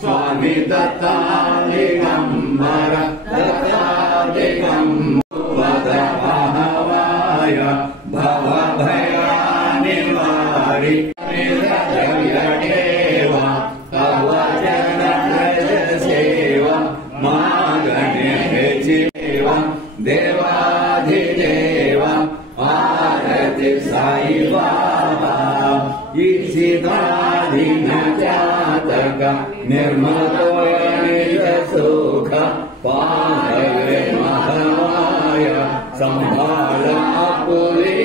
स्वामी दत्तादिगम्बर दत्तादिगम्बरहवाय भवभयानिवारि निरजयदेव तव जनसेव मा गणेशेव देवाधिदेव आरति साई बाबा ईशिताधीन जातक निर्मलो निज सुख पालय महमाय संभाल पुरी